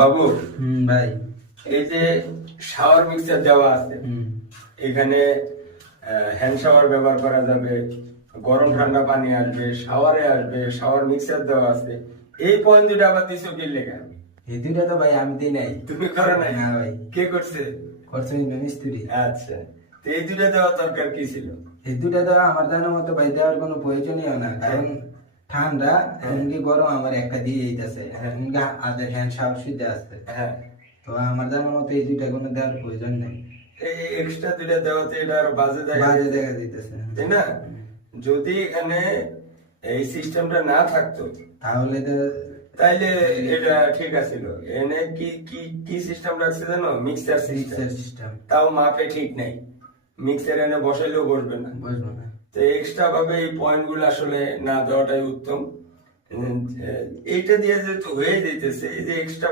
বাবু, ভাই। এই যে শাওয়ার মিক্সার দেওয়া আছে, এখানে হ্যান্ড শাওয়ার ব্যবহার করা যাবে, গরম ঠান্ডা পানি আসবে, শাওয়ারে আসবে, শাওয়ার মিক্সার দেওয়া আছে। এই পয়েন্ট দুটো আবার দিছো কি লেখা? এই দুইটা তো ভাই আমি দিই নাই। তুমি করো নাই? না ভাই। কে করছে? করছে মিস্ত্রি। আচ্ছা, তো এই দুটো দেওয়া দরকার কি ছিল? এই দুইটা তো আমার জানার মতো ভাই দেওয়ার কোনো প্রয়োজনই হয় না, কারণ ঠান্ডা এমনকি গরম আমার একটা দিয়ে দিতেছে, এমনকি আদের হ্যান্ড শাওয়ার সুবিধা আছে। হ্যাঁ, তো আমার জানার মতো এই দুইটা কোনো দেওয়ার প্রয়োজন নেই। এই এক্সট্রা দুটো দেওয়াতে এটা আরো বাজে বাজে দেখা দিতেছে, তাই না? যদি এখানে এই সিস্টেমটা না থাকতো তাহলে তো তাইলে এটা ঠিক আছিল। এনে কি কি কি সিস্টেম রাখছে জানো? Mixer mixer system. সিস্টেম তাও মাপে ঠিক নাই, মিক্সার এনে বসাইলেও বসবে না। বুঝবো না। তো এক্সট্রা ভাবে এই পয়েন্ট গুলো আসলে না দেওয়াটাই উত্তম। এইটা দিয়ে যেহেতু হয়ে যেতেছে, এই যে এক্সট্রা